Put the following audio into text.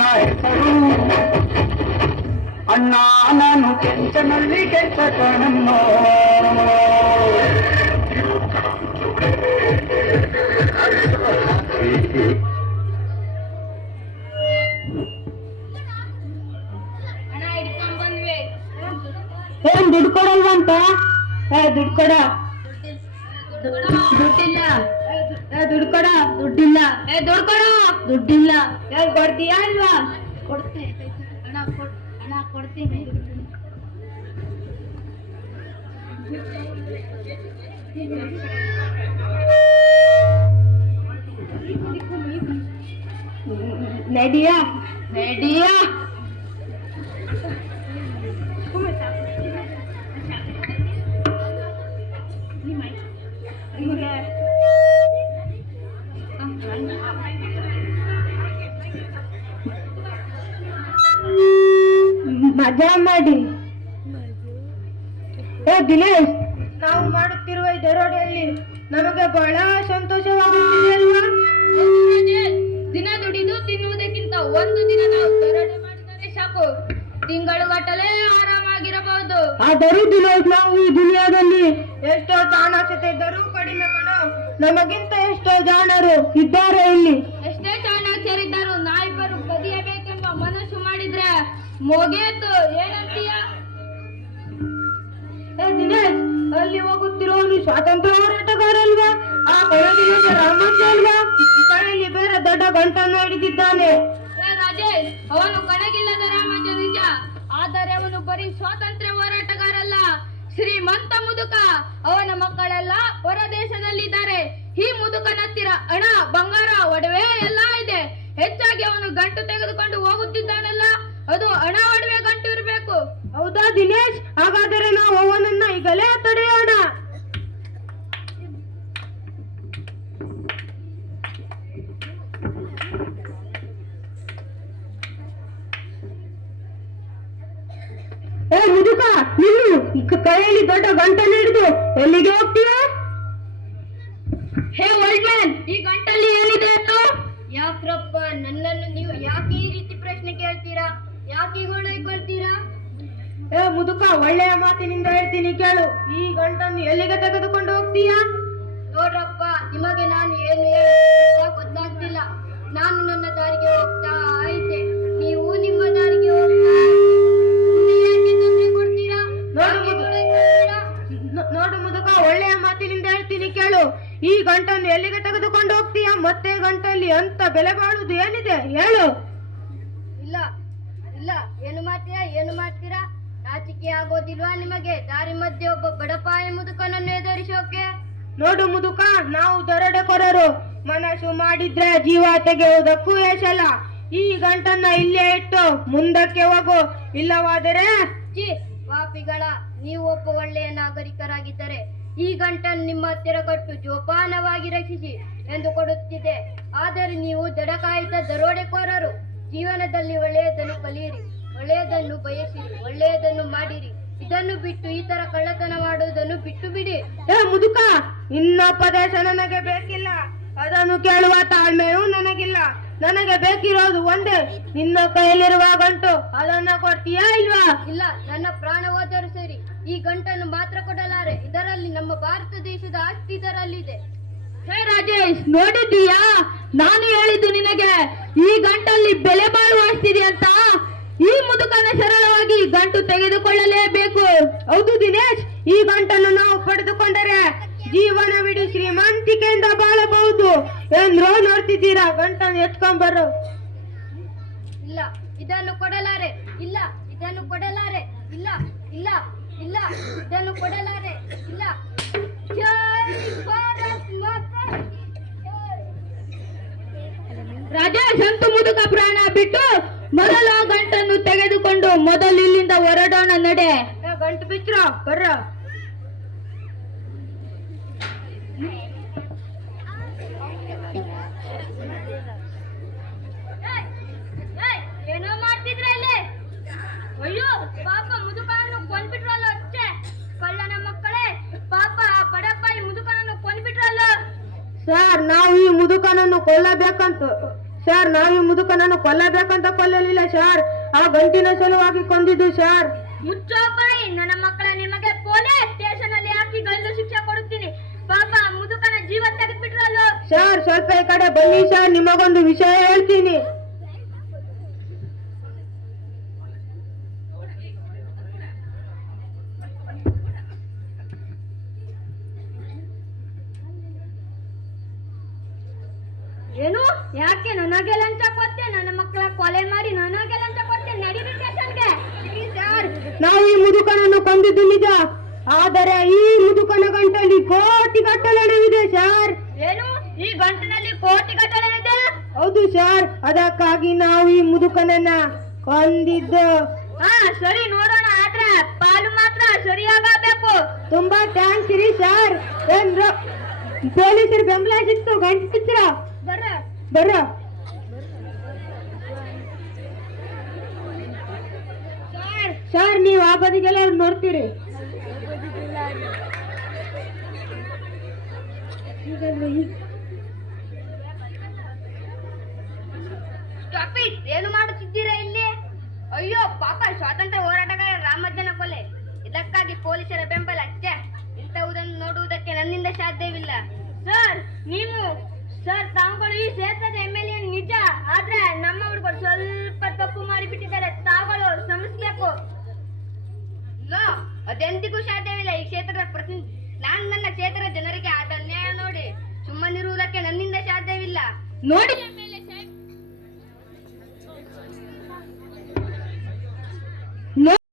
ನನ್ನ ಹೆಸರು ಅಣ್ಣ ನಾನು ಕೆಂಚನಲ್ಲಿ ಕೆಂಚ ಕಣನ್ನೋ ಏನ್ ದುಡ್ಡು ಕೊಡಲ್ವಂತ? ಏ ದುಡ್ಡು ಕೊಡ. ದುಡ್ಡಿಲ್ಲ. ಏ ದುಡ್ಡು ಕೊಡ ದುಡ್ಡಿಲ್ಲ ಏ ದುಡ್ಡು ಕೊಡು ದುಡ್ಡಿಲ್ಲ ಏ ಕೊಡ್ತೀಯಾ ಇಲ್ವಾ ಕೊಡ್ತೀನಿ ಹಣ ಕೊಡ್ ಹಣ ಕೊಡ್ತೀನಿ ನಡಿಯಾ ರೆಡಿಯಾ ಮಜಾ ಮಾಡಿ. ಏ ದಿನೇಶ್. ನಾವು ಮಾಡುತ್ತಿರುವ ಈ ದರೋಡೆಯಲ್ಲಿ ನಮಗೆ ಬಹಳ ಸಂತೋಷವಾಗುತ್ತಿದೆ ಅಲ್ವಾ? ದಿನ ದುಡಿದು ತಿನ್ನುವುದಕ್ಕಿಂತ ಒಂದು ದಿನ ನಾವು ದರೋಡೆ ಮಾಡಿದರೆ ಸಾಕು. ತಿಂಗಳು ಗಟ್ಟಲೆ ಆರಾಮಾಗಿರಬಹುದು. ಆದರೂ ದಿನೇಶ್ ನಾವು ಈ ದುನಿಯಾದಲ್ಲಿ ಎಷ್ಟೋ ಚಾಣಾಕ್ಷತೆ ಇದ್ದರೂ ಕಡಿಮೆ ಕಣ ನಮಗಿಂತ ಎಷ್ಟೋ ಜಾಣರು ಇದ್ದಾರೆ ಇಲ್ಲಿ ಎಷ್ಟೇ ಚಾಣಾಕ್ಷರಿದ್ದರು ನಾವಿಬ್ಬರು ಕದಿಯಬೇಕೆಂಬ ಮನಸ್ಸು ಮಾಡಿದ್ರೆ ಮುಗೀತು ಏನಂತೀಯ ಅಲ್ಲಿ ಹೋಗುತ್ತಿರುವವನು ಸ್ವಾತಂತ್ರ್ಯ ಹೋರಾಟಗಾರ ಅಲ್ವಾ ಆ ಕೈಯಲ್ಲಿ ರಾಮಂಜ ಅಲ್ವಾ? ಈ ಬೇರೆ ದೊಡ್ಡ ಗಂಟನ್ನು ಹಿಡಿದಿದ್ದಾನೆ. ರಾಜೇಶ್, ಅವನು ಕಣಗಿಲ್ಲದ ರಾಮಜ ನಿಜ. ಆದರೆ ಅವನು ಬರೀ ಸ್ವಾತಂತ್ರ್ಯ ಹೋರಾಟಗಾರಲ್ಲ. ಶ್ರೀಮಂತ ಮುದುಕ. ಅವನ ಮಕ್ಕಳೆಲ್ಲ ಹೊರ ದೇಶದಲ್ಲಿದ್ದಾರೆ ಈ ಮುದುಕನತ್ತಿರ ಹಣ, ಬಂಗಾರ, ಒಡವೆ ಎಲ್ಲ ಇದೆ. ಹೆಚ್ಚಾಗಿ ಅವನು ಗಂಟು ತೆಗೆದುಕೊಂಡು ಹೋಗುತ್ತಿದ್ದಾನಲ್ಲ. ಅದು ಹಣ ಒಡವೆ ಗಂಟು ಇರಬೇಕು. ಹೌದಾ ದಿನೇಶ್? ಹಾಗಾದರೆ ನಾವು ಅವನನ್ನ ಈಗಲೇ ತಡೆಯೋಣ. ಏ, ಮುದುಕ, ನಿಲ್ಲು. ಕೈಯಲ್ಲಿ ದೊಡ್ಡ ಗಂಟನ್ನು ಹಿಡಿದು ಎಲ್ಲಿಗೆ ಹೋಗ್ತೀಯಾ? ಹೇ ಓಲ್ಡ್ ಮ್ಯಾನ್ ಈ ಗಂಟಲ್ಲಿ ಏನಿದೆ ಯಾಕ್ರಪ್ಪ, ನನ್ನನ್ನು ನೀವು ಯಾಕೆ ಈ ರೀತಿ ಪ್ರಶ್ನೆ ಕೇಳ್ತೀರಾ? ಯಾಕೆ ಕೊಳ್ತೀರಾ ಏ ಮುದುಕ ಒಳ್ಳೆಯ ಮಾತಿನಿಂದ ಹೇಳ್ತೀನಿ ಕೇಳು. ಈ ಗಂಟನ್ನು ಎಲ್ಲಿಗೆ ತೆಗೆದುಕೊಂಡು ಹೋಗ್ತೀಯಾ? ನೋಡ್ರಪ್ಪ ನಿಮಗೆ ನಾನು ಏನು ಗೊತ್ತಾಗ್ತಿಲ್ಲ. ನಾನು ನನ್ನ ದಾರಿಗೆ ಹೋಗ್ತಾ ಐತೆ ನೀವು ನಿಮ್ಮ ದಾರಿಗೆ ಹೋಗ್ತಾ ಕೊಡ್ತೀರಾ? ನೋಡು ಮುದುಕ. ಒಳ್ಳೆಯ ಮಾತಿನಿಂದ ಹೇಳ್ತೀನಿ ಕೇಳು. ಈ ಗಂಟನ್ನು ಎಲ್ಲಿಗೆ ತೆಗೆದುಕೊಂಡು ಹೋಗ್ತೀಯಾ? ಮತ್ತೆ ಗಂಟಲ್ಲಿ ಅಂತ ಬೆಲೆ ಬಾಳುದು ಏನಿದೆ? ಹೇಳು. ಇಲ್ಲ ಇಲ್ಲ ಏನು ಮಾಡ್ತೀರಾ ಏನು ಮಾಡ್ತೀರಾ? ನಾಚಿಕೆ ಆಗೋದಿಲ್ವಾ ನಿಮಗೆ? ದಾರಿ ಮಧ್ಯೆ ಒಬ್ಬ ಬಡಪಾಯ ಮುದುಕನನ್ನು ಎದುರಿಸೋಕೆ? ನೋಡು ಮುದುಕ ನಾವು ದರೋಡೆಕೋರರು ಮನಸ್ಸು ಮಾಡಿದ್ರೆ ಜೀವ ತೆಗೆಯುವುದಕ್ಕೂ ಯಶಲ್ಲ ಈ ಗಂಟನ್ನ ಇಲ್ಲೇ ಇಟ್ಟು ಮುಂದಕ್ಕೆ ಹೋಗು. ಇಲ್ಲವಾದರೆ ಜಿ ಪಾಪಿಗಳ ನೀವು ಒಬ್ಬ ಒಳ್ಳೆಯ ನಾಗರಿಕರಾಗಿದ್ದರೆ ಈ ಗಂಟನ್ನು ನಿಮ್ಮ ಹತ್ತಿರ ಕೊಟ್ಟು ಜೋಪಾನವಾಗಿ ರಕ್ಷಿಸಿ ಎಂದು ಕೊಡುತ್ತಿದೆ ಆದರೆ ನೀವು ದಡಕಾಯಿತ ದರೋಡೆಕೋರರು ಜೀವನದಲ್ಲಿ ಒಳ್ಳೆಯದನ್ನು ಕಲಿಯಿರಿ ಒಳ್ಳೆಯದನ್ನು ಬಯಸಿರಿ ಒಳ್ಳೆಯದನ್ನು ಮಾಡಿರಿ. ಇದನ್ನು ಬಿಟ್ಟು ಈ ತರ ಕಳ್ಳತನ ಮಾಡುವುದನ್ನು ಬಿಟ್ಟು ಬಿಡಿ. ಏ ಮುದುಕ ಇನ್ನೊಪದೇಶ ನನಗೆ ಬೇಕಿಲ್ಲ. ಅದನ್ನು ಕೇಳುವ ತಾಳ್ಮೆಯೂ ನನಗಿಲ್ಲ. ನನಗೆ ಬೇಕಿರೋದು ಒಂದೇ ನಿನ್ನ ಕೈಯಲ್ಲಿರುವ ಗಂಟು. ಅದನ್ನ ಕೊಡ್ತೀಯಾ ಇಲ್ವಾ? ಇಲ್ಲ ನನ್ನ ಪ್ರಾಣ ಹೋದರೂ ಸರಿ ಈ ಗಂಟನ್ನು ಮಾತ್ರ ಕೊಡಲಾರೆ. ಇದರಲ್ಲಿ ನಮ್ಮ ಭಾರತ ದೇಶದ ಆಸ್ತಿ ಇದರಲ್ಲಿದೆ. ಹೇ ರಾಜೇಶ್, ನೋಡಿದ್ದೀಯಾ? ನಾನು ಹೇಳಿದ್ದು ನಿನಗೆ, ಈ ಗಂಟಲ್ಲಿ ಬೆಲೆ ಬಾಳುವ ಅಷ್ಟಿದೆ ಅಂತ? ಈ ಮುದುಕನ ಸರಳವಾಗಿ ಗಂಟು ತೆಗೆದುಕೊಳ್ಳಲೇಬೇಕು. ಹೌದು ದಿನೇಶ್, ಈ ಗಂಟನ್ನು ನಾವು ಪಡೆದುಕೊಂಡರೆ ಜೀವನವಿಡಿ ಶ್ರೀಮಂತಿಕೆಯಿಂದ ಬಾಳಬಹುದು. ಎಂದ್ರೋ ನೋಡ್ತಿದ್ದೀರಾ, ಗಂಟನ್ನು ಎತ್ಕೊಂಬರು ಇಲ್ಲ, ಇದನ್ನು ಕೊಡಲಾರೆ. ಇಲ್ಲ, ಇದನ್ನು ಕೊಡಲಾರೆ. ಇಲ್ಲ ಇಲ್ಲ ಇಲ್ಲ, ಇದನ್ನು ಕೊಡಲಾರೆ. ಇಲ್ಲ. ಜೈ ಸಂತು ಮುದುಕ ಪ್ರಾಣ ಬಿಟ್ಟು ಮೊದಲ ಗಂಟನ್ನು ತೆಗೆದುಕೊಂಡು ಮೊದಲು ಇಲ್ಲಿಂದ ಹೊರಡೋಣ ನಡೆ. ಗಂಟು ಬಿಚ್ರ ಬರ್ರ. ಏನೋ ಮಾಡ್ತಿದ್ರಲ್ಲೇ ಅಯ್ಯೋ ಪಾಪ ಮುದುಕನನ್ನು ಕೊಂದ್ಬಿಟ್ರಲ್ಲ ಅಷ್ಟೇ ಕಳ್ಳನ ಮಕ್ಕಳೇ ಪಾಪ ಆ ಬಡಪಾಯಿ ಮುದುಕನನ್ನು ಕೊಂದ್ಬಿಟ್ರಲ್ಲ ಸರ್ ನಾವು ಈ ಮುದುಕನನ್ನು ಕೊಲ್ಲಬೇಕಂತ ಸರ್ ನಾವು ಈ ಮುದುಕನನ್ನು ಕೊಲ್ಲಬೇಕಂತ ಕೊಲ್ಲಲಿಲ್ಲ ಸರ್ ಆ ಗಂಟಿನ ಸಲುವಾಗಿ ಕೊಂದಿದ್ದು ಸರ್ ಮುಚ್ಚೋ ಬಾಯಿ ನನ್ನ ಮಕ್ಕಳ ನಿಮಗೆ ಪೊಲೀಸ್ ಸ್ಟೇಷನ್ ಅಲ್ಲಿ ಹಾಕಿ ಗಲ್ಲು ಶಿಕ್ಷೆ ಕೊಡುತ್ತೀನಿ. ಪಾಪ ಮುದುಕನ ಜೀವ ತೆಗೆದ್ಬಿಟ್ರಲ್ಲ? ಸರ್ ಸ್ವಲ್ಪ ಈ ಕಡೆ ಬನ್ನಿ ಸರ್ ನಿಮಗೊಂದು ವಿಷಯ ಹೇಳ್ತೀನಿ. ಯಾಕೆ ನನಗೆ ಲಂಚ ಕೊಟ್ಟೆ ನನ್ನ ಮಕ್ಕಳ ಕೊಲೆ ಮಾಡಿ ನನಗೆ ಲಂಚ ಕೊತ್ತೆ ನಡೀರಿ ಸ್ಟೇಷನ್ಗೆ ಸರ್. ನಾವು ಈ ಮುದುಕನನ್ನು ಕೊಂದಿದ್ದು ನಿಜ. ಆದರೆ ಈ ಮುದುಕನ ಗಂಟಲ್ಲಿ ಕೋಟಿ ಗಟ್ಟಲೆ ಹಣವಿದೆ ಸರ್. ಏನು? ಈ ಗಂಟಿನಲ್ಲಿ ಕೋಟಿ ಗಟ್ಟಲೆ ಇದೆ ಹೌದು ಸರ್. ಅದಕ್ಕಾಗಿ ನಾವು ಈ ಮುದುಕನನ್ನ ಕೊಂದಿದ್ದು. ಹಾ ಸರಿ ನೋಡೋಣ. ಆದ್ರೆ ಪಾಲು ಮಾತ್ರ ಸರಿಯಾಗಬೇಕು. ತುಂಬಾ ಥ್ಯಾಂಕ್ಸ್ ರೀ ಸರ್. ಏನ್ರ ಪೊಲೀಸರು ಬೆಂಬಲ ಸಿಕ್ತು ಗಂಟು ಬರ್ರ ಬರ್ರ ಸರ್ ನೀವು ಆ ಬದಿಗೆಲ್ಲ ನೋಡ್ತೀರಿ. ಸ್ಟಾಪ್ ಏನು ಮಾಡುತ್ತಿದ್ದೀರಾ ಇಲ್ಲಿ? ಅಯ್ಯೋ ಪಾಪ ಸ್ವಾತಂತ್ರ್ಯ ಹೋರಾಟಗಾರ ರಾಮಜ್ಜನ ಕೊಲೆ. ಇದಕ್ಕಾಗಿ ಪೊಲೀಸರ ಬೆಂಬಲ ಛೆ, ಇಂಥವುದನ್ನು ನೋಡುವುದಕ್ಕೆ ನನ್ನಿಂದ ಸಾಧ್ಯವಿಲ್ಲ. ಸರ್ ನೀವು ಸರ್ ತಾವುಗಳು ಈ ಕ್ಷೇತ್ರದ ಎಂ ಎಲ್ ಎ ನಿಜ ಆದ್ರೆ ನಮ್ಮ ಹುಡುಗರು ಸ್ವಲ್ಪ ತಪ್ಪು ಮಾಡಿಬಿಟ್ಟಿದ್ದಾರೆ. ತಾವುಗಳು ಶ್ರಮಿಸ್ಬೇಕು ನೋ ಅದೆಂದಿಗೂ ಸಾಧ್ಯವಿಲ್ಲ. ಈ ಕ್ಷೇತ್ರದ ಪ್ರತಿನಿಧಿ ನಾನು ನನ್ನ ಕ್ಷೇತ್ರದ ಜನರಿಗೆ ಆದ ಅನ್ಯಾಯ ನೋಡಿ. ಸುಮ್ಮನಿರುವುದಕ್ಕೆ ನನ್ನಿಂದ ಸಾಧ್ಯವಿಲ್ಲ. ನೋಡಿ